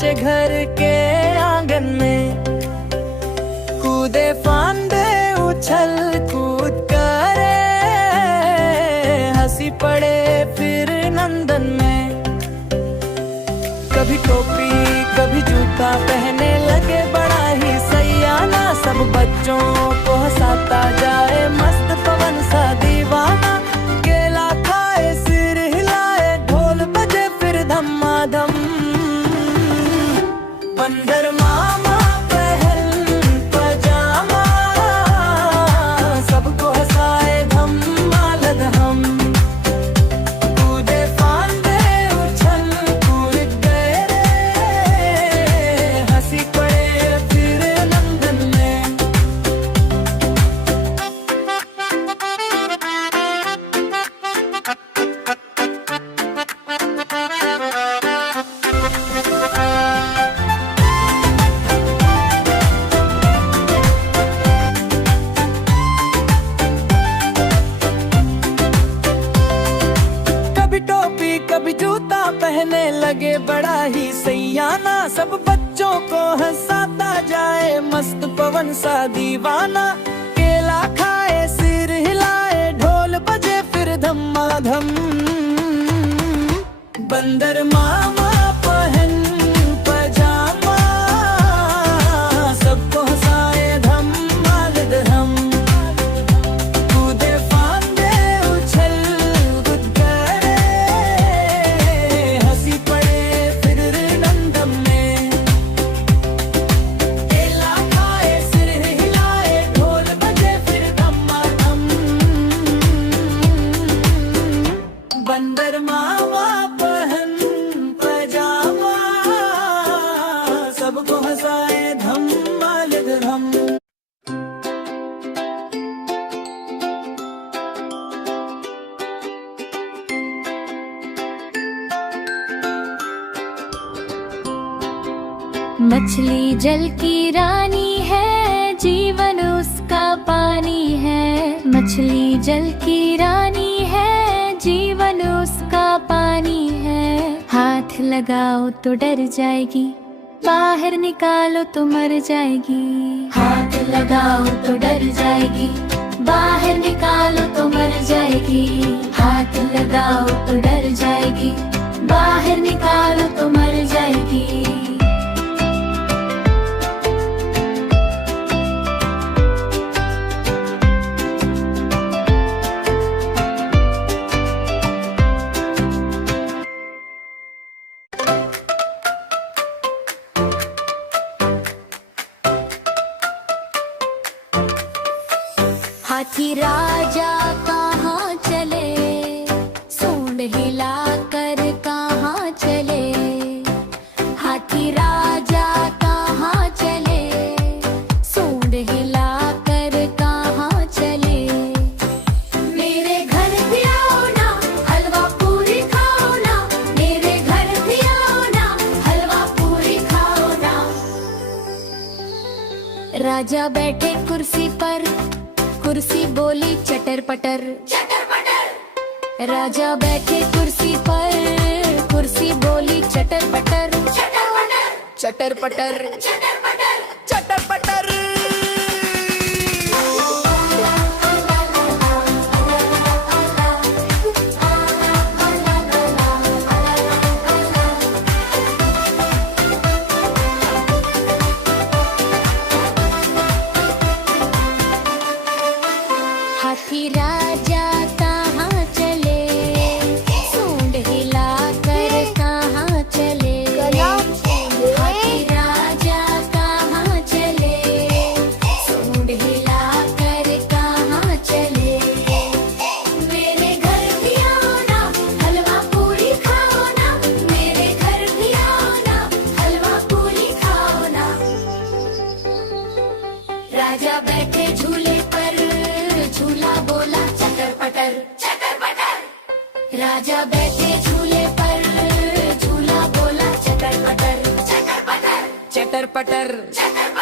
बच्चे घर के आंगन में कूदे फांदे उछल कूद करे, हंसी पड़े फिर नंदन में। कभी टोपी कभी जूता पहने लगे बड़ा ही सयाना, सब बच्चों को हंसाता जाए मस्त पवन सा दीवाना। केला खाए सिर हिलाए ढोल बजे फिर धमाधम, बंदर मामा पहन पजामा, सबको हंसाए धमाल हम। कूदे फांदे उछल कूद गए रे, हंसी पड़े फिर नंदन में। कभी जूता पहने लगे बड़ा ही सयाना, सब बच्चों को हंसाता जाए मस्त पवन सा दीवाना। केला खाए सिर हिलाए ढोल बजे फिर धमाधम, बंदर मामा पहन पजामा, सबको हंसाए धमाल हम। कूदे फांदे उछल कूद गए, हंसी पड़े फिर नंदन में। केला खाए सिर हिलाए ढोल बजे फिर धमाधम, बंदर मामा पहन पजामा, सबको हंसाए धमाल हम। मछली जल की रानी है, जीवन उसका पानी है। मछली जल की रानी है, जीवन उसका पानी है। हाथ लगाओ तो डर जाएगी, बाहर निकालो तो मर जाएगी। हाथ लगाओ तो डर जाएगी, बाहर निकालो तो मर जाएगी। हाथ लगाओ तो डर जाएगी, बाहर निकालो तो मर जाएगी। हाथी राजा कहाँ चले, सूंड हिला कर कहाँ चले। हाथी राजा कहाँ चले, सूंड हिला कर कहाँ चले। मेरे घर भी आओ ना, हलवा पूरी खाओ ना। मेरे घर भी आओ ना, हलवा पूरी खाओ ना। राजा बैठे कुर्सी पर, कुर्सी बोली चटर पटर चटर पटर। राजा बैठे कुर्सी पर, कुर्सी बोली चटर पटर चटर पटर चटर पटर चटर पटर चटर पटर। हाथी राजा कहाँ चले, सूंड हिला कर कहाँ चले। हाथी राजा कहाँ चले, सूंड हिला कर कहाँ चले। मेरे घर भी आओ ना, हलवा पूरी खाओ ना। मेरे घर भी आओ ना, हलवा पूरी खाओ ना। राजा बैठे झूले पर, झूला बोला चटर पटर चटर पटर। राजा बैठे झूले पर, झूला बोला चटर पटर चटर पटर चटर पटर चटर पटर।